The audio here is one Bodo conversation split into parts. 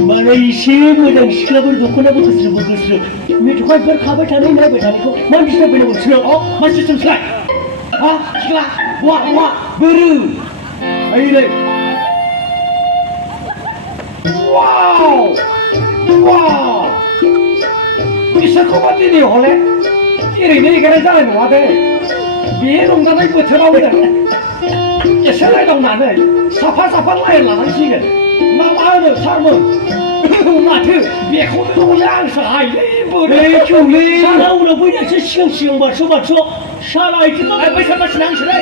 मालाय एसे मोजां सिख्लाफोर दख'ना बोखोस्रो मेथ'खाइफोर खाबाय थानाय नायबाय थानायखौ मा डिस्टार्ब फैनांगौ नोंसोरनाव मा सिस्टेमसोलाय सिख्ला हौवा बोरो ओरै वाव बिसोरखौबा दिनै हले ओरैनो एगारनाय जानाय नङा दे बे रंजानाय बोथोराव एसे लायदावनानै साफा लाइन लानांसिगोन मा होनो सारमोन माथो बेखौनो नङा आंसो हायलै बोरै थौलै सारा उनाव फैनायसो सिगां बारस' सारा इदिनो बैसाग मासनि आंसोलै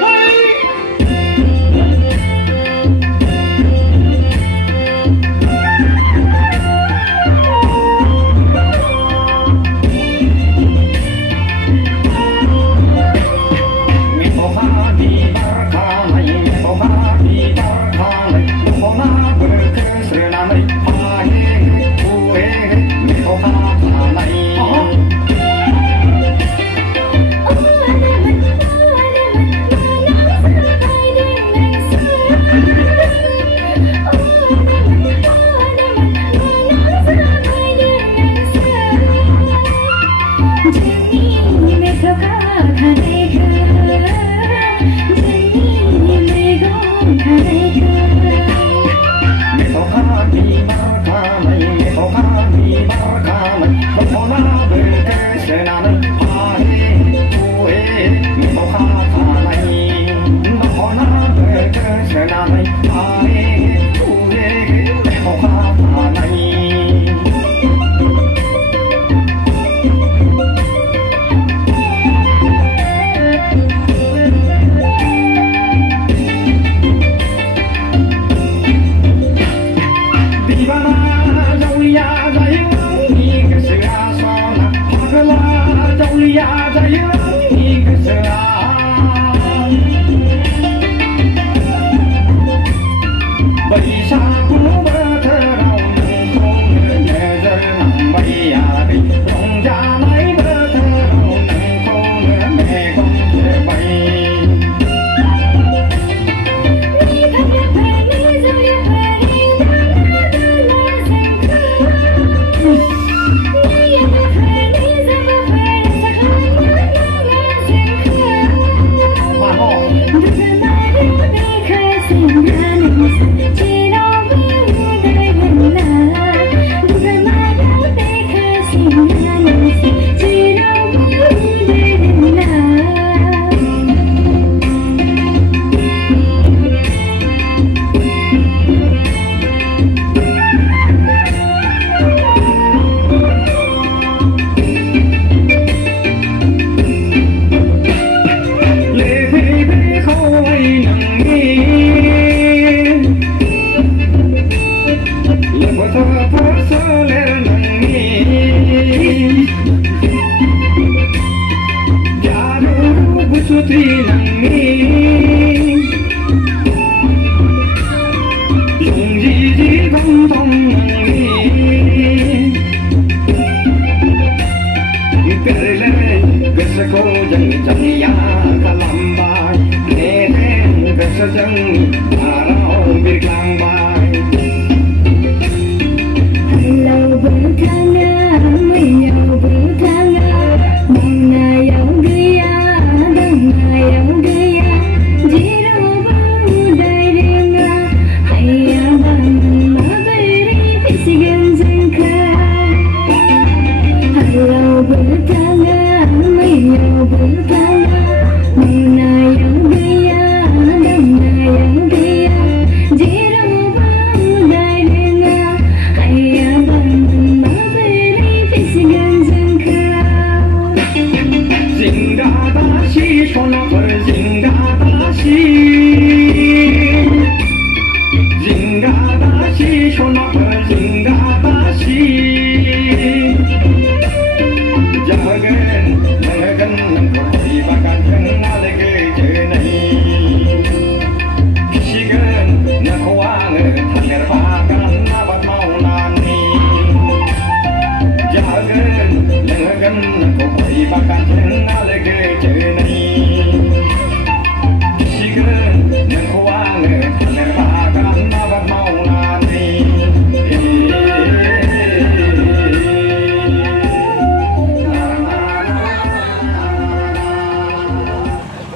Jinga